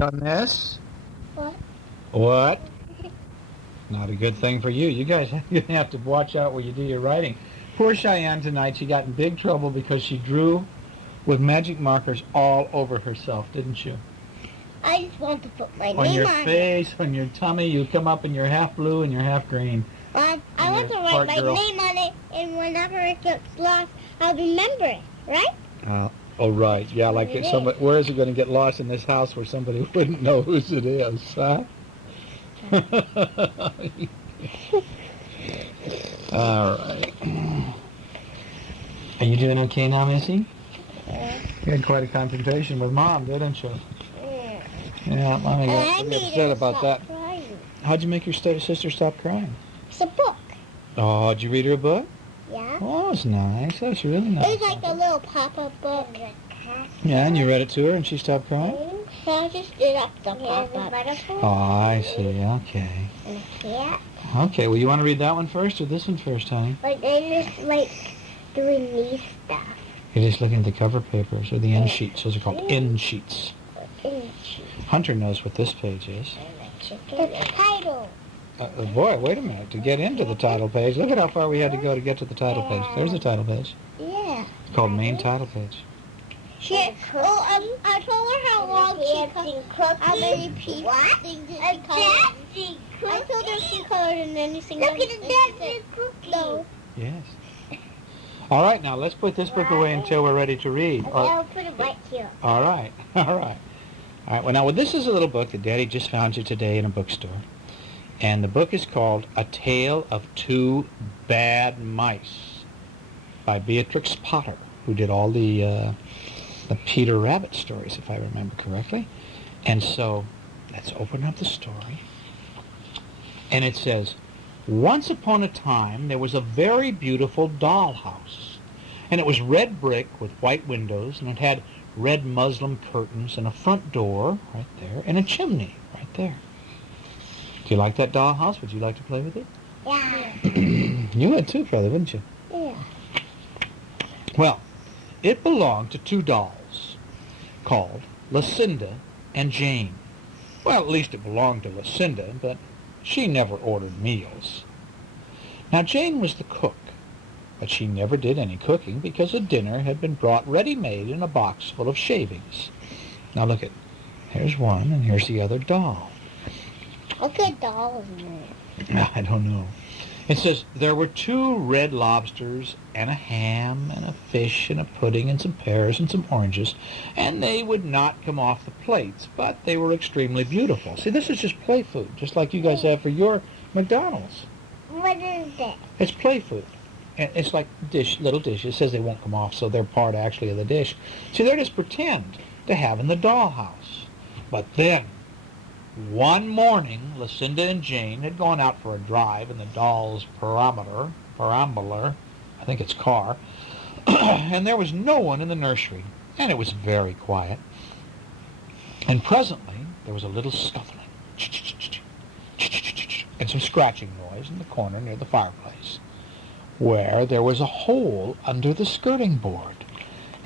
On this? What? What? Not a good thing for you. You guys are going to have to watch out when you do your writing. Poor Cheyenne tonight, she got in big trouble because she drew with magic markers all over herself, didn't you? I just want to put my On name your on it. face, on your tummy, you come up and you're half blue and you're half green. I want to write my name on it, and whenever it gets lost, I'll remember it, right? Oh, right. Yeah, like somebody, where is it going to get lost in this house where somebody wouldn't know whose it is, huh? All right. Are you doing okay now, Missy? You had quite a confrontation with Mom, didn't you? Yeah, Mommy got upset about that. Crying. How'd you make your sister stop crying? It's a book. Oh, did you read her a book? Yeah. Oh, it's nice. That's really nice. It's like a little pop-up book. Yeah, and you read it to her and she stopped crying? I just did up the pop-up. Oh, I see. Okay. And a cat. Okay, well, you want to read that one first or this one first, honey? Like, they just, like, doing these stuff. You're just looking at the cover papers or the end sheets. Those are called end sheets. Hunter knows what this page is. The title. Boy, wait a minute. To get into the title page, look at how far we had to go to get to the title page. There's the title page. Yeah. It's called main title page. I told her how long how many pieces things she colored. I told her she colored and anything. Look at the dancing cookie. No. Yes. All right, now let's put this book away until we're ready to read. Okay, I'll put it right here. All right. All right. All right. Well, now this is a little book that Daddy just found you today in a bookstore. And the book is called A Tale of Two Bad Mice by Beatrix Potter, who did all the Peter Rabbit stories, if I remember correctly. And so let's open up the story. And it says, once upon a time there was a very beautiful dollhouse. And it was red brick with white windows, and it had red muslin curtains and a front door right there and a chimney right there. Do you like that dollhouse? Would you like to play with it? Yeah. You would too, brother, wouldn't you? Yeah. Well, it belonged to two dolls called Lucinda and Jane. Well, at least it belonged to Lucinda, but she never ordered meals. Now, Jane was the cook, but she never did any cooking because the dinner had been brought ready-made in a box full of shavings. Now, look at, here's one, and here's the other doll. What good doll is it? I don't know. It says, there were 2 red lobsters and a ham and a fish and a pudding and some pears and some oranges, and they would not come off the plates, but they were extremely beautiful. See, this is just play food, just like you guys have for your McDonald's. What is it? It's play food. And it's like little dishes. It says they won't come off, so they're part actually of the dish. See, they're just pretend to have in the dollhouse. But then, one morning, Lucinda and Jane had gone out for a drive in the doll's perambular, I think it's car, and there was no one in the nursery, and it was very quiet. And presently, there was a little scuffling, and some scratching noise in the corner near the fireplace, where there was a hole under the skirting board.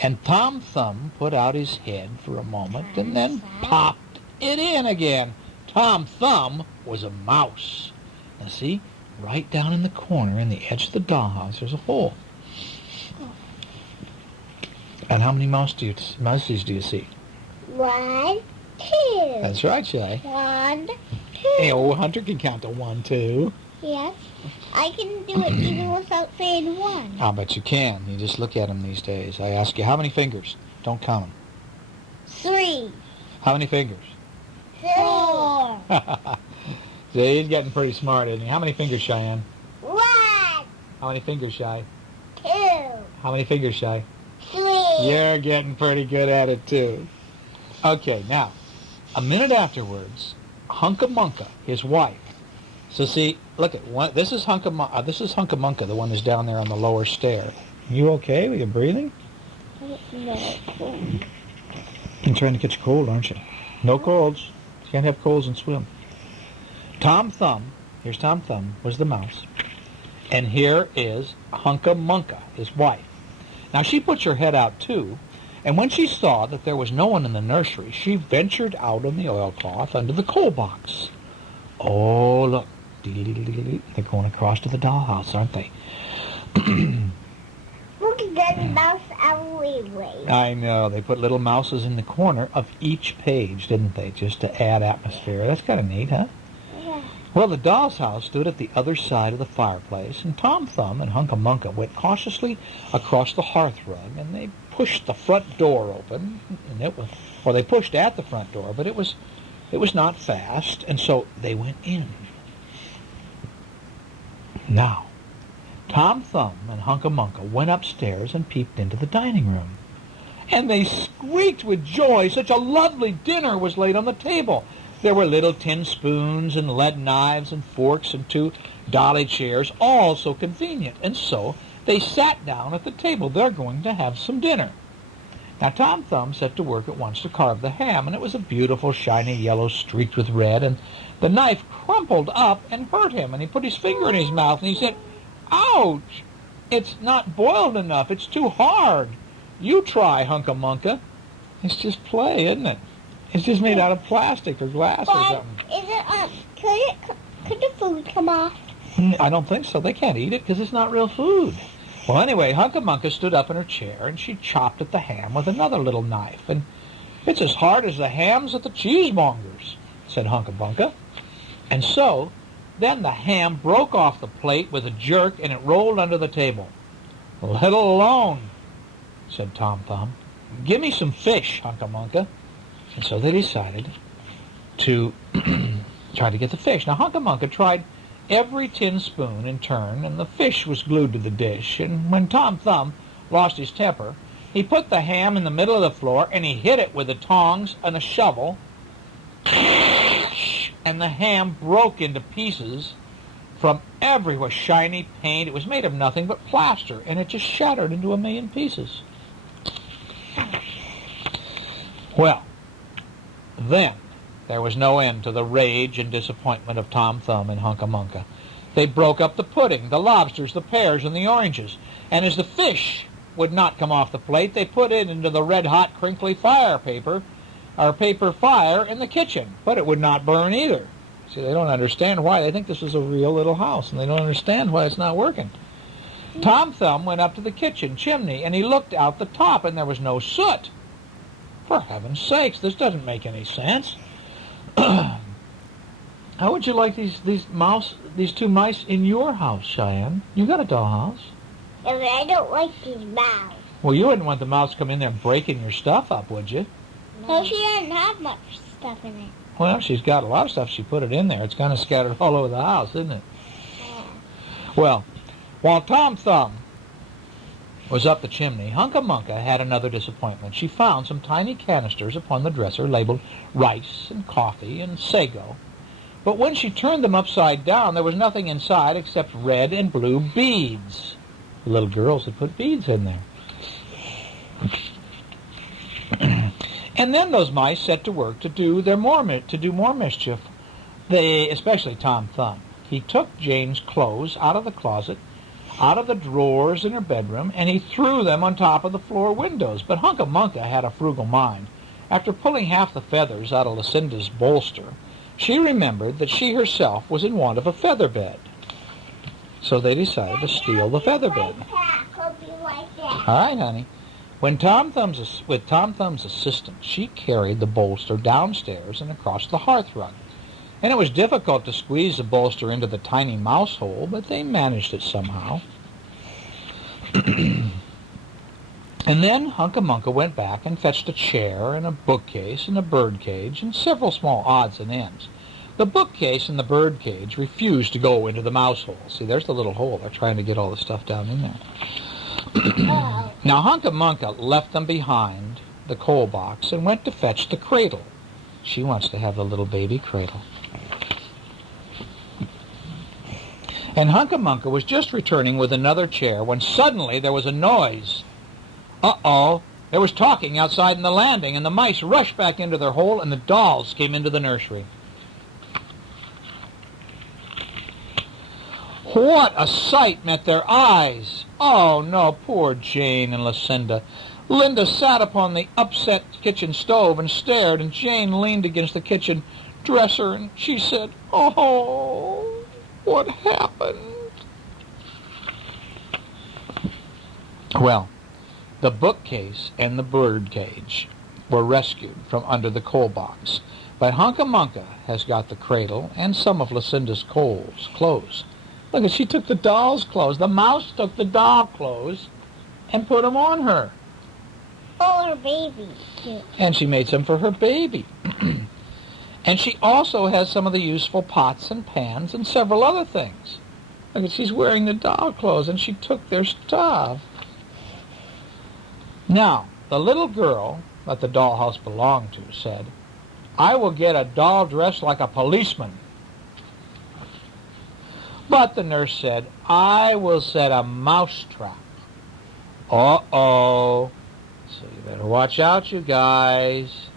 And Tom Thumb put out his head for a moment and then popped it in again. Tom Thumb was a mouse. Now see, right down in the corner in the edge of the dollhouse, there's a hole. And how many mouses do you see? 1, 2. That's right, Shay. 1, 2. Hey, old Hunter can count to 1, 2. Yes. I can do it even without saying 1. I'll bet you can. You just look at them these days. I ask you, how many fingers? Don't count them. 3. How many fingers? 4. See, he's getting pretty smart, isn't he? How many fingers, Cheyenne? 1. How many fingers, Shy? 2. How many fingers, Shy? 3. You're getting pretty good at it, too. Okay, now, a minute afterwards, Hunca-Munca, his wife. So see, look at one. This is Hunca-Munca, the one that's down there on the lower stair. You okay with your breathing? No. You're trying to catch a cold, aren't you? No colds. You can't have colds and swim. Tom Thumb, here's Tom Thumb, was the mouse. And here is Hunca-Munca, his wife. Now, she puts her head out, too, And when she saw that there was no one in the nursery, she ventured out on the oilcloth under the coal box. Oh, look. They're going across to the dollhouse, aren't they? Look at that mouse alleyway. I know. They put little mouses in the corner of each page, didn't they? Just to add atmosphere. That's kind of neat, huh? Yeah. Well, the doll's house stood at the other side of the fireplace, and Tom Thumb and Hunca Munca went cautiously across the hearth rug, and they pushed the front door open, and they pushed at the front door, but it was not fast, and so they went in. Now, Tom Thumb and Hunca Munca went upstairs and peeped into the dining room. And they squeaked with joy. Such a lovely dinner was laid on the table. There were little tin spoons and lead knives and forks and 2 dolly chairs, all so convenient. And so they sat down at the table. They're going to have some dinner. Now, Tom Thumb set to work at once to carve the ham, and it was a beautiful, shiny yellow streaked with red, and the knife crumpled up and hurt him, and he put his finger in his mouth, and he said, "Ouch! It's not boiled enough. It's too hard. You try, Hunca Munca." It's just play, isn't it? It's just made out of plastic or glass or something. Could the food come off? I don't think so. They can't eat it because it's not real food. Well, anyway, Hunca Munca stood up in her chair, and she chopped at the ham with another little knife. And "It's as hard as the hams at the cheesemonger's," said Hunca Munca. And so, then the ham broke off the plate with a jerk, and it rolled under the table. "Let it alone," said Tom Thumb. "Give me some fish, Hunca Munca." And so they decided to try to get the fish. Now, Hunca Munca tried every tin spoon in turn, and the fish was glued to the dish. And when Tom Thumb lost his temper, he put the ham in the middle of the floor, and he hit it with the tongs and a shovel, and the ham broke into pieces from everywhere. Shiny paint. It was made of nothing but plaster, and it just shattered into 1,000,000 pieces. Well, then there was no end to the rage and disappointment of Tom Thumb and Hunca Munca. They broke up the pudding, the lobsters, the pears, and the oranges, and as the fish would not come off the plate, they put it into the red-hot, crinkly paper fire in the kitchen, but it would not burn either. See, they don't understand why. They think this is a real little house, and they don't understand why it's not working. Tom Thumb went up to the kitchen chimney, and he looked out the top, and there was no soot. For heaven's sakes, this doesn't make any sense. How would you like these 2 mice in your house, Cheyenne? You got a dollhouse. Yeah, but I don't like these mouse. Well, you wouldn't want the mouse to come in there breaking your stuff up, would you? No, she doesn't have much stuff in it. Well, she's got a lot of stuff. She put it in there. It's kind of scattered all over the house, isn't it? Yeah. Well, while Tom Thumb was up the chimney, Hunca Munca had another disappointment. She found some tiny canisters upon the dresser labeled rice and coffee and sago. But when she turned them upside down, there was nothing inside except red and blue beads. The little girls had put beads in there. And then those mice set to work to do more mischief. Especially Tom Thumb. He took Jane's clothes out of the closet, out of the drawers in her bedroom, and he threw them on top of the floor windows. But Hunca Munca had a frugal mind. After pulling half the feathers out of Lucinda's bolster, she remembered that she herself was in want of a feather bed. So they decided to steal the feather bed. All right, honey. With Tom Thumb's assistance, she carried the bolster downstairs and across the hearth rug. And it was difficult to squeeze the bolster into the tiny mouse hole, but they managed it somehow. And then Hunca Munca went back and fetched a chair and a bookcase and a bird cage and several small odds and ends. The bookcase and the bird cage refused to go into the mouse hole. See, there's the little hole. They're trying to get all the stuff down in there. Now Hunca Munca left them behind the coal box and went to fetch the cradle. She wants to have the little baby cradle. And Hunca Munca was just returning with another chair when suddenly there was a noise. Uh-oh. There was talking outside in the landing, and the mice rushed back into their hole, and the dolls came into the nursery. What a sight met their eyes! Oh, no, poor Jane and Lucinda. Linda sat upon the upset kitchen stove and stared, and Jane leaned against the kitchen dresser, and she said, "Oh, what happened?" Well, the bookcase and the bird cage were rescued from under the coal box, but Hunca-Munca has got the cradle and some of Lucinda's clothes. Look, she took the doll's clothes. The mouse took the doll clothes and put them on her. Oh, her baby. And she made some for her baby. And she also has some of the useful pots and pans and several other things. Look, she's wearing the doll clothes, and she took their stuff. Now, the little girl that the dollhouse belonged to said, "I will get a doll dressed like a policeman." But the nurse said, "I will set a mouse trap." Uh-oh. So you better watch out, you guys.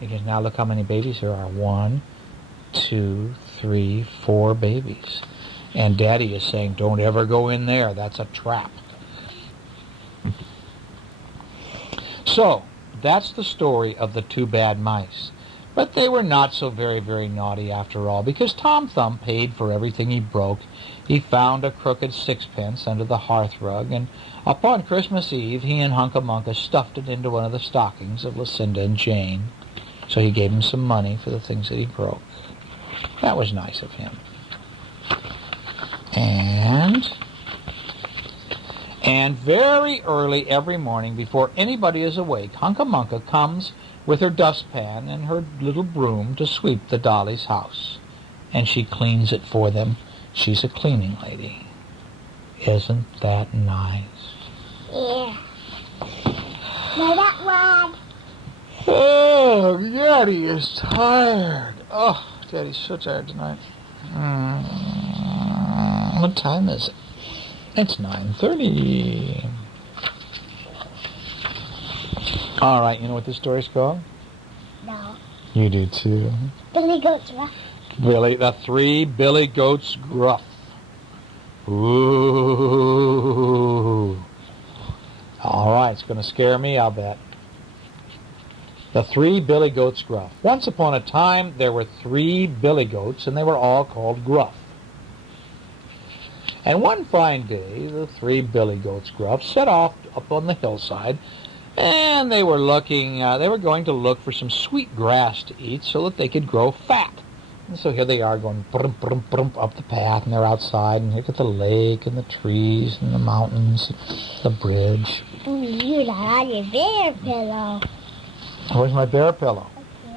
Because now look how many babies there are. 1, 2, 3, 4 babies. And Daddy is saying, don't ever go in there. That's a trap. So, that's the story of the 2 bad mice. But they were not so very, very naughty after all, because Tom Thumb paid for everything he broke. He found a crooked 6-pence under the hearth rug, and upon Christmas Eve, he and Hunca-Munca stuffed it into one of the stockings of Lucinda and Jane. So he gave him some money for the things that he broke. That was nice of him. And very early every morning, before anybody is awake, Hunca-Munca comes with her dustpan and her little broom to sweep the Dolly's house. And she cleans it for them. She's a cleaning lady. Isn't that nice? Yeah. Now that one. Oh, Daddy is tired. Oh, Daddy's so tired tonight. What time is it? It's 9:30. All right, you know what this story's called? No. You do too. Billy Goat's Gruff. The 3 Billy Goats Gruff. Ooh. All right, it's going to scare me, I'll bet. The 3 Billy Goats Gruff. Once upon a time, there were 3 Billy Goats, and they were all called Gruff. And one fine day, the 3 Billy Goats Gruff set off up on the hillside, and they were going to look for some sweet grass to eat so that they could grow fat. And so here they are going brum, brum, brum, up the path, and they're outside, and look at the lake and the trees and the mountains, the bridge. You got your bear pillow. Where's my bear pillow?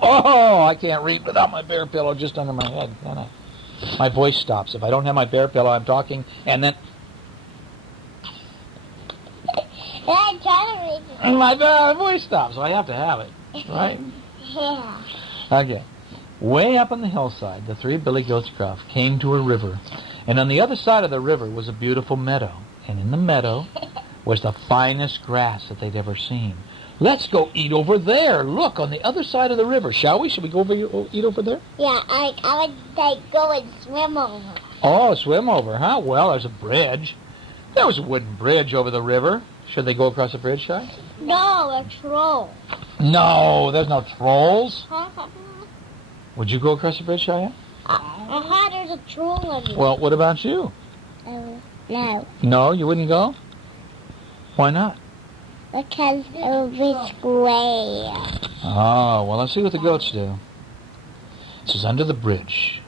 Oh, I can't read without my bear pillow just under my head, can I? My voice stops. If I don't have my bear pillow, I'm talking, and then I'm trying to read it. my voice stops, so I have to have it, right? Yeah. Okay. Way up on the hillside, the 3 Billy Goats Gruff came to a river, and on the other side of the river was a beautiful meadow, and in the meadow was the finest grass that they'd ever seen. Let's go eat over there. Look, on the other side of the river. Shall we? Should we go eat over there? Yeah, I would go and swim over. Oh, swim over, huh? Well, there's a bridge. There was a wooden bridge over the river. Should they go across the bridge, Shai? No, a troll. No, there's no trolls. Would you go across the bridge, Shai? There's a troll in it. Well, what about you? No. No, you wouldn't go? Why not? Because it will be square. Oh, well, let's see what the goats do. It says, under the bridge,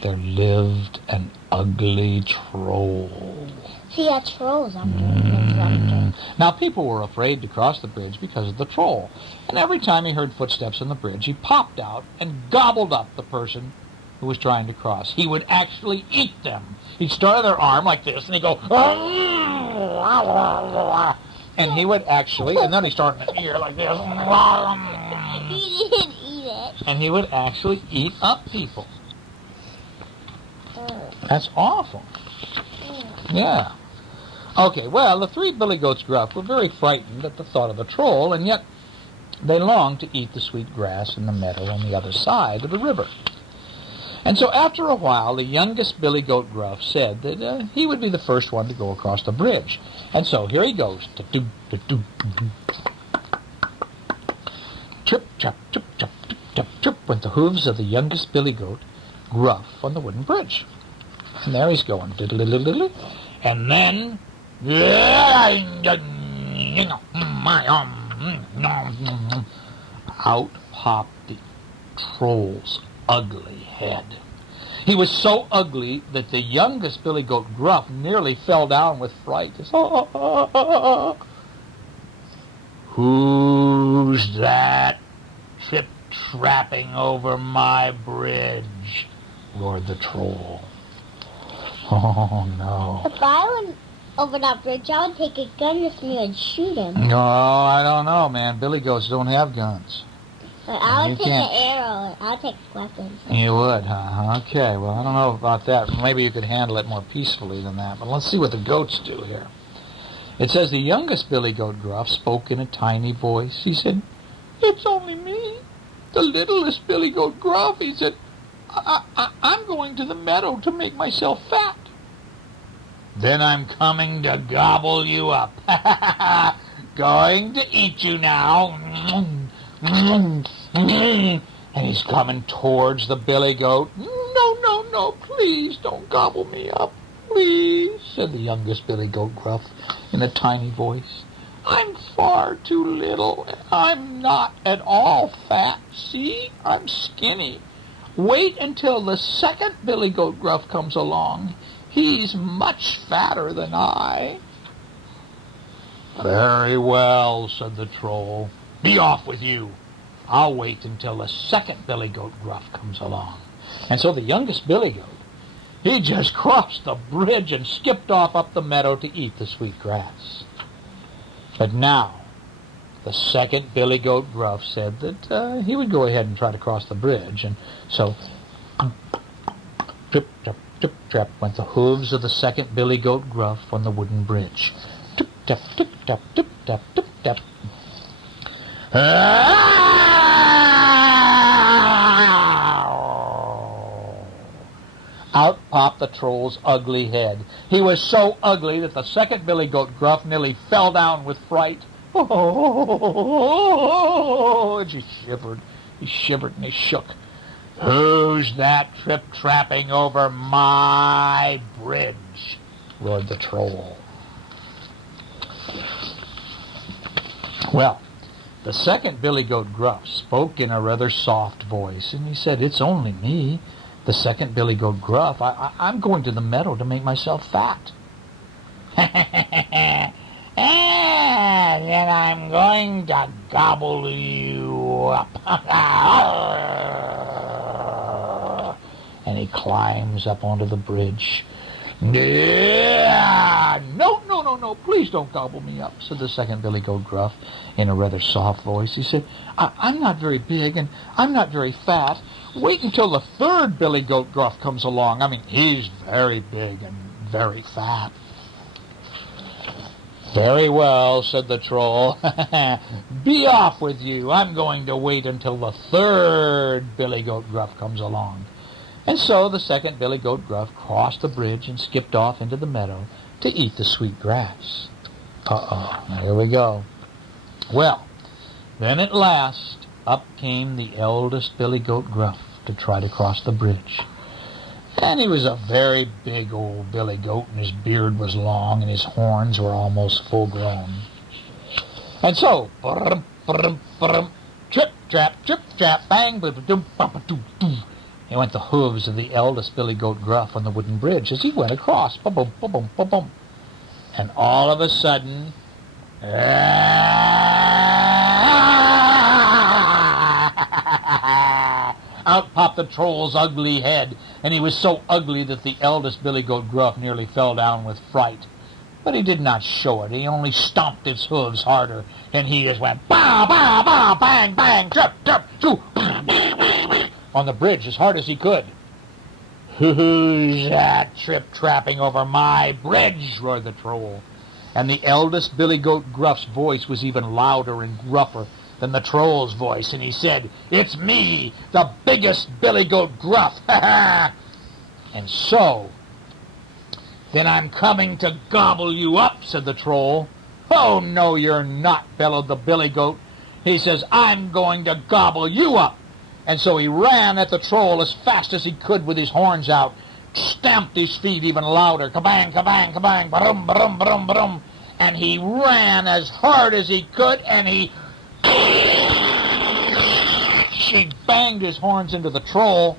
there lived an ugly troll. See, a troll's under. Now, people were afraid to cross the bridge because of the troll. And every time he heard footsteps on the bridge, he popped out and gobbled up the person who was trying to cross. He would actually eat them. He'd start on their arm like this, and he'd go, and he would actually, and then he'd start in the ear like this. He didn't eat it. And he would actually eat up people. That's awful. Yeah. Okay, well, the 3 Billy Goats Gruff were very frightened at the thought of the troll, and yet they longed to eat the sweet grass in the meadow on the other side of the river. And so after a while, the youngest Billy Goat Gruff said that he would be the first one to go across the bridge. And so here he goes. Trip, trap, trip, trap, trip, trap, trip went the hooves of the youngest billy goat, Gruff, on the wooden bridge. And there he's going. Diddle-diddle-diddle. And then... out popped the troll's ugly head. He was so ugly that the youngest billy goat, Gruff, nearly fell down with fright. Who's that trip-trapping over my bridge? Roared the troll. Oh, no. If I went over that bridge, I would take a gun with me and shoot him. No, I don't know, man. Billy goats don't have guns. But I would take an arrow. I would take weapons. You would, huh? Okay, well, I don't know about that. Maybe you could handle it more peacefully than that. But let's see what the goats do here. It says the youngest billy goat, Gruff, spoke in a tiny voice. He said, "It's only me, the littlest billy goat, Gruff." He said, I'm going to the meadow to make myself fat. Then I'm coming to gobble you up. Going to eat you now. And he's coming towards the billy goat. No, please don't gobble me up. Please, said the youngest billy goat, Gruff, in a tiny voice. I'm far too little. I'm not at all fat. See, I'm skinny. Wait until the second billy goat, Gruff, comes along. He's much fatter than I. Very well, said the troll. Be off with you. I'll wait until the second billy goat, Gruff, comes along. And so the youngest billy goat, he just crossed the bridge and skipped off up the meadow to eat the sweet grass. But now, the second billy goat, Gruff, said that he would go ahead and try to cross the bridge. And so, trip, trap, trip, trap, went the hooves of the second billy goat, Gruff, on the wooden bridge. Tip, tap, tip, tap, tip, tap, tip, tap. Out popped the troll's ugly head. He was so ugly that the second billy goat, Gruff, nearly fell down with fright. Oh, and she shivered. He shivered and he shook. Who's that trip-trapping over my bridge? Roared the troll. Well, the second billy goat, Gruff, spoke in a rather soft voice, and he said, "It's only me, the second billy goat, Gruff. I'm going to the meadow to make myself fat." And then I'm going to gobble you up. And he climbs up onto the bridge. No, please don't gobble me up, said the second billy goat, Gruff, in a rather soft voice. He said, I'm not very big and I'm not very fat. Wait until the third billy goat, Gruff, comes along. I mean, he's very big and very fat. Very well, said the troll. Be off with you. I'm going to wait until the third billy goat, Gruff, comes along. And so the second billy goat, Gruff, crossed the bridge and skipped off into the meadow to eat the sweet grass. Here we go. Well, then at last, up came the eldest billy goat, Gruff, to try to cross the bridge. And he was a very big old billy goat, and his beard was long, and his horns were almost full grown. And so, trip, trap, bang, he went the hooves of the eldest billy goat, Gruff, on the wooden bridge as he went across. Ba-boom, ba-boom, ba-boom. And all of a sudden, out popped the troll's ugly head, and he was so ugly that the eldest billy goat, Gruff, nearly fell down with fright. But he did not show it. He only stomped its hooves harder, and he just went ba ba ba bang bang trip trip choo on the bridge as hard as he could. Who's that trip-trapping over my bridge? Roared the troll. And the eldest billy goat, Gruff's voice was even louder and gruffer than the troll's voice, and he said, "It's me, the biggest billy goat, Gruff." And so, "Then I'm coming to gobble you up," said the troll. "Oh, no, you're not," bellowed the billy goat. He says, I'm going to gobble you up. And so he ran at the troll as fast as he could with his horns out, stamped his feet even louder, kabang, kabang, kabang, ba-dum, ba-dum, ba-dum, ba-dum. And he ran as hard as he could, and he banged his horns into the troll.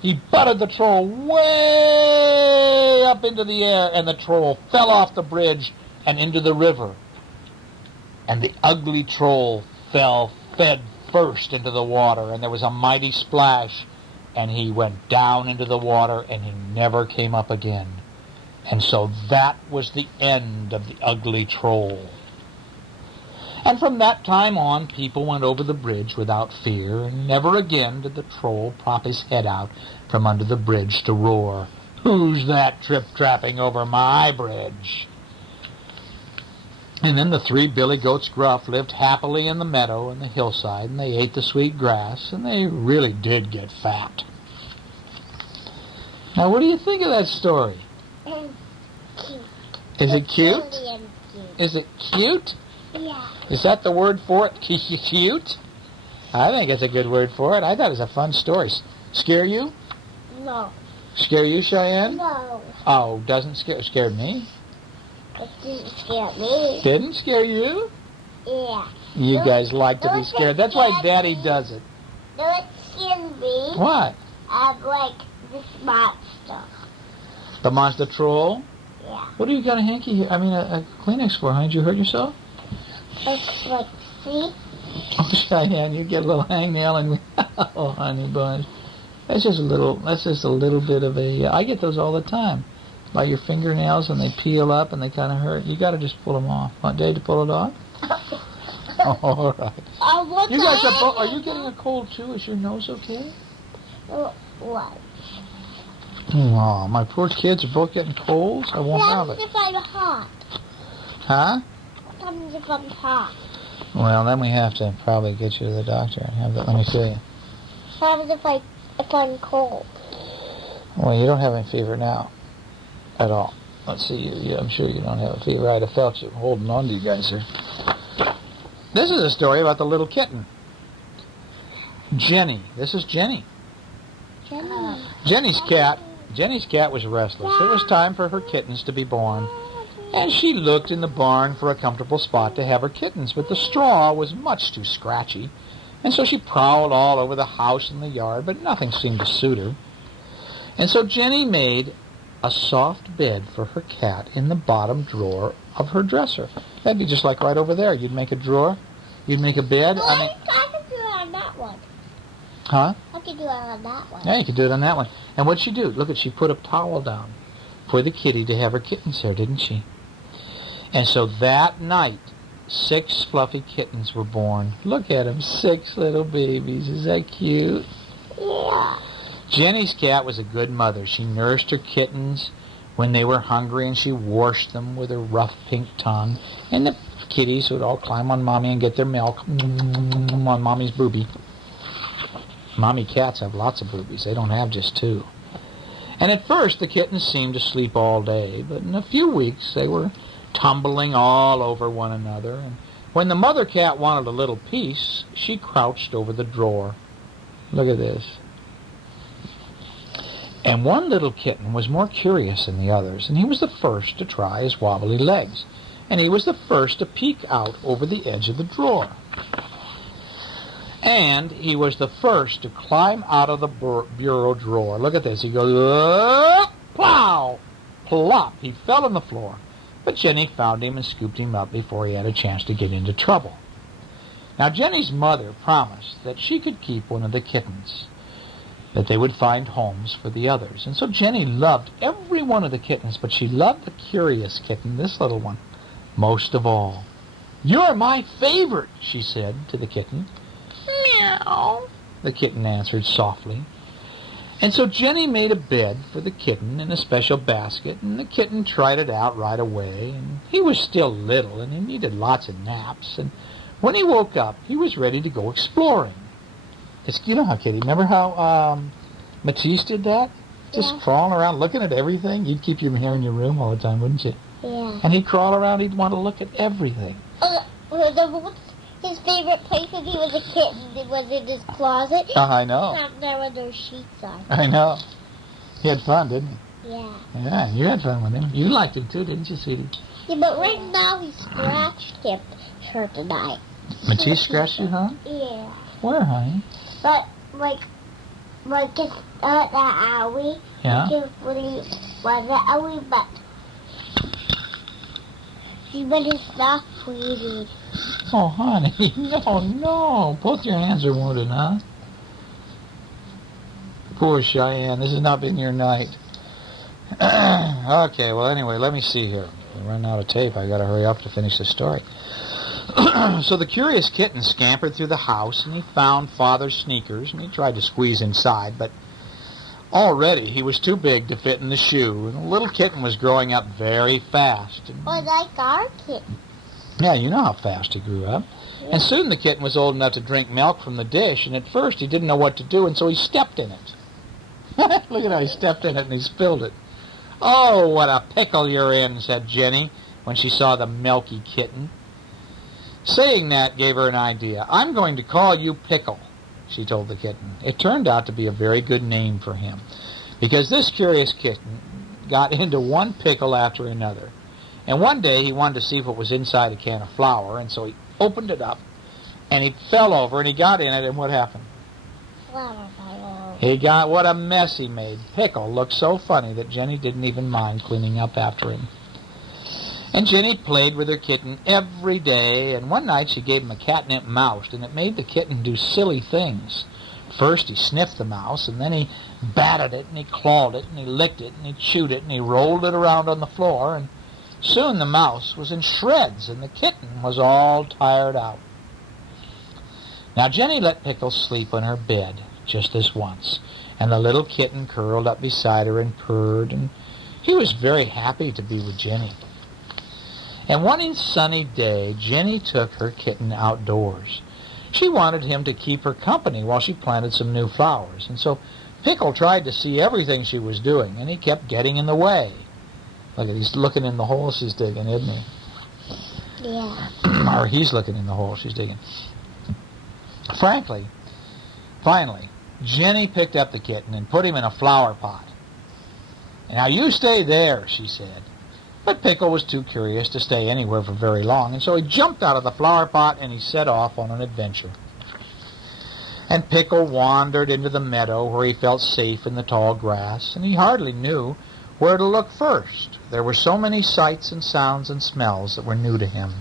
He butted the troll way up into the air, and the troll fell off the bridge and into the river. And the ugly troll fell fed first into the water, and there was a mighty splash, and he went down into the water, and he never came up again. And so that was the end of the ugly troll. And from that time on, people went over the bridge without fear, and never again did the troll prop his head out from under the bridge to roar, "Who's that trip-trapping over my bridge?" And then the three billy goats Gruff lived happily in the meadow and the hillside, and they ate the sweet grass, and they really did get fat. Now, what do you think of that story? Cute. Is it cute? Cute. Is it cute? Yeah. Is that the word for it? Cute? I think it's a good word for it. I thought it was a fun story. Scare you? No. Scare you, Cheyenne? No. Oh, doesn't scared me? It didn't scare me. Didn't scare you? Yeah. You guys like to be Don't scared. That's why scare Daddy me. does it. No, it scared me. What? Like this monster. The monster troll? Yeah. What do you got a hanky here? I mean, a Kleenex for? Huh? Did you hurt yourself? It's like, see? Oh, Cheyenne, you get a little hangnail and oh, honey buns. That's just a little bit of a. I get those all the time. By your fingernails, and they peel up and they kind of hurt. You got to just pull them off. Want Dad to pull it off? Oh, all right. You guys are you getting a cold too? Is your nose okay? What? Oh, my poor kids are both getting colds. I won't have What it. if I'm hot? Huh? What if I'm hot? Well, then we have to probably get you to the doctor and have that. Let me see you. What if I'm cold? Well, you don't have any fever now. At all. Let's see, I'm sure you don't have a fever. I'd have felt you holding on to you guys here. This is a story about the little kitten. Jenny. This is Jenny. Jenny's cat was restless. It was time for her kittens to be born. And she looked in the barn for a comfortable spot to have her kittens, but the straw was much too scratchy. And so she prowled all over the house and the yard, but nothing seemed to suit her. And so Jenny made a soft bed for her cat in the bottom drawer of her dresser. That'd be just like right over there. You'd make a drawer. You'd make a bed. I could do it on that one. Huh? I could do it on that one. Yeah, you could do it on that one. And what'd she do? Look, she put a towel down for the kitty to have her kittens there, didn't she? And so that night, 6 fluffy kittens were born. Look at them, 6 little babies. Is that cute? Yeah. Jenny's cat was a good mother. She nursed her kittens when they were hungry, and she washed them with her rough pink tongue. And the kitties would all climb on Mommy and get their milk on Mommy's boobie. Mommy cats have lots of boobies. They don't have just 2. And at first, the kittens seemed to sleep all day, but in a few weeks, they were tumbling all over one another. And when the mother cat wanted a little peace, she crouched over the drawer. Look at this. And one little kitten was more curious than the others, and he was the first to try his wobbly legs. And he was the first to peek out over the edge of the drawer. And he was the first to climb out of the bureau drawer. Look at this. He goes, plow, plop. He fell on the floor. But Jenny found him and scooped him up before he had a chance to get into trouble. Now, Jenny's mother promised that she could keep one of the kittens, that they would find homes for the others. And so Jenny loved every one of the kittens, but she loved the curious kitten, this little one, most of all. "You're my favorite," she said to the kitten. "Meow," the kitten answered softly. And so Jenny made a bed for the kitten in a special basket, and the kitten tried it out right away. And he was still little, and he needed lots of naps. And when he woke up, he was ready to go exploring. You know how, Kitty, remember how Matisse did that? Just crawling around looking at everything. You'd keep him here in your room all the time, wouldn't you? Yeah. And he'd crawl around, he'd want to look at everything. his favorite place when he was a kitten was in his closet. I know. Not there when there's sheets on. I know. He had fun, didn't he? Yeah. Yeah, you had fun with him. You liked him too, didn't you, sweetie? Yeah, but right now he scratched him her tonight. Matisse scratched you, huh? Yeah. Where, honey? But like it's not that owie. Yeah. It really wasn't owie, but it's not bleeding. Oh, honey, no. Both your hands are wounded, huh? Poor Cheyenne. This has not been your night. Okay, well, anyway, let me see here. We're running out of tape. I got to hurry up to finish the story. So the curious kitten scampered through the house, and he found Father's sneakers, and he tried to squeeze inside, but already he was too big to fit in the shoe, and the little kitten was growing up very fast. And, like our kitten. yeah, you know how fast he grew up. Yeah. And soon the kitten was old enough to drink milk from the dish, and at first he didn't know what to do, and so he stepped in it. Look at how he stepped in it and he spilled it. "Oh, what a pickle you're in," said Jenny when she saw the milky kitten. Saying that gave her an idea. "I'm going to call you Pickle," she told the kitten. It turned out to be a very good name for him, because this curious kitten got into one pickle after another. And one day he wanted to see what was inside a can of flour, and so he opened it up, and he fell over, and he got in it, and what happened? Flour fell over. He got what a mess he made. Pickle looked so funny that Jenny didn't even mind cleaning up after him. And Jenny played with her kitten every day, and one night she gave him a catnip mouse, and it made the kitten do silly things. First he sniffed the mouse, and then he batted it, and he clawed it, and he licked it, and he chewed it, and he rolled it around on the floor, and soon the mouse was in shreds, and the kitten was all tired out. Now Jenny let Pickle sleep on her bed just this once, and the little kitten curled up beside her and purred, and he was very happy to be with Jenny. And one sunny day, Jenny took her kitten outdoors. She wanted him to keep her company while she planted some new flowers, and so Pickle tried to see everything she was doing, and he kept getting in the way. Look at, he's looking in the hole she's digging, isn't he? Yeah. Or he's looking in the hole she's digging. Finally, Jenny picked up the kitten and put him in a flower pot. "Now you stay there," she said. But Pickle was too curious to stay anywhere for very long, and so he jumped out of the flower pot and he set off on an adventure. And Pickle wandered into the meadow where he felt safe in the tall grass, and he hardly knew where to look first. There were so many sights and sounds and smells that were new to him.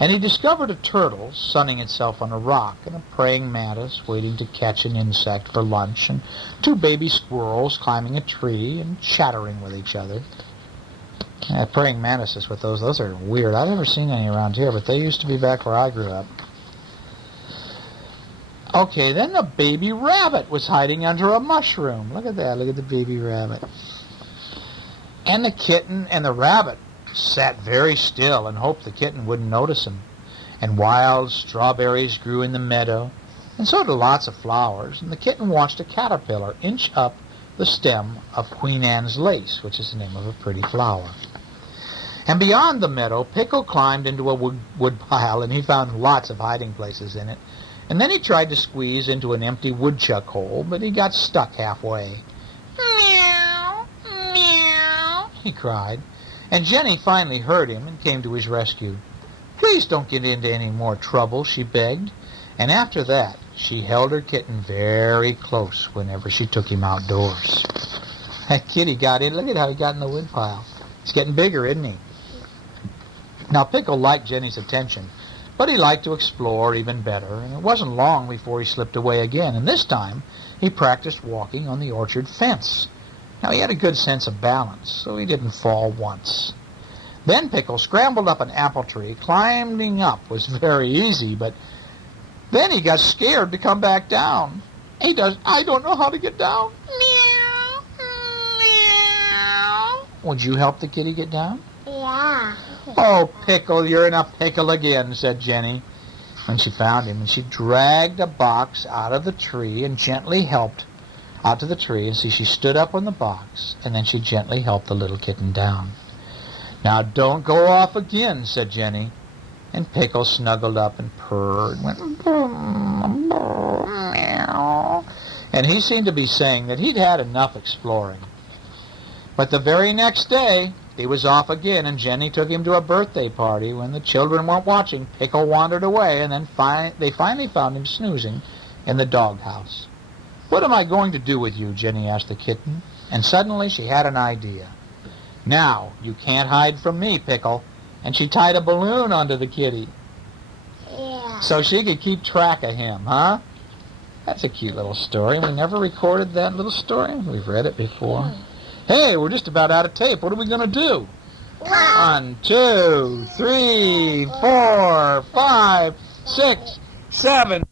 And he discovered a turtle sunning itself on a rock, and a praying mantis waiting to catch an insect for lunch, and two baby squirrels climbing a tree and chattering with each other. Praying mantises with those are weird. I've never seen any around here, but they used to be back where I grew up. Okay, then the baby rabbit was hiding under a mushroom. Look at that. Look at the baby rabbit. And the kitten and the rabbit sat very still and hoped the kitten wouldn't notice him. And wild strawberries grew in the meadow, and so did lots of flowers, and the kitten watched a caterpillar inch up the stem of Queen Anne's lace, which is the name of a pretty flower. And beyond the meadow, Pickle climbed into a wood pile, and he found lots of hiding places in it. And then he tried to squeeze into an empty woodchuck hole, but he got stuck halfway. "Meow, meow," he cried. And Jenny finally heard him and came to his rescue. "Please don't get into any more trouble," she begged. And after that, she held her kitten very close whenever she took him outdoors. That kitty got in. Look at how he got in the wood pile. He's getting bigger, isn't he? Now, Pickle liked Jenny's attention, but he liked to explore even better, and it wasn't long before he slipped away again, and this time he practiced walking on the orchard fence. Now, he had a good sense of balance, so he didn't fall once. Then Pickle scrambled up an apple tree. Climbing up was very easy, but then he got scared to come back down. "I don't know how to get down." "Meow, meow." "Would you help the kitty get down?" Yeah. "Oh, Pickle, you're in a pickle again," said Jenny when she found him. And she dragged a box out of the tree and gently helped out to the tree. And see, she stood up on the box, and then she gently helped the little kitten down. "Now, don't go off again," said Jenny. And Pickle snuggled up and purred and went, meow. And he seemed to be saying that he'd had enough exploring. But the very next day, he was off again, and Jenny took him to a birthday party. When the children weren't watching, Pickle wandered away, and then they finally found him snoozing in the doghouse. "What am I going to do with you?" Jenny asked the kitten. And suddenly she had an idea. "Now, you can't hide from me, Pickle." And she tied a balloon onto the kitty. Yeah. So she could keep track of him, huh? That's a cute little story. We never recorded that little story. We've read it before. Hey, we're just about out of tape. What are we going to do? 1, 2, 3, 4, 5, 6, 7...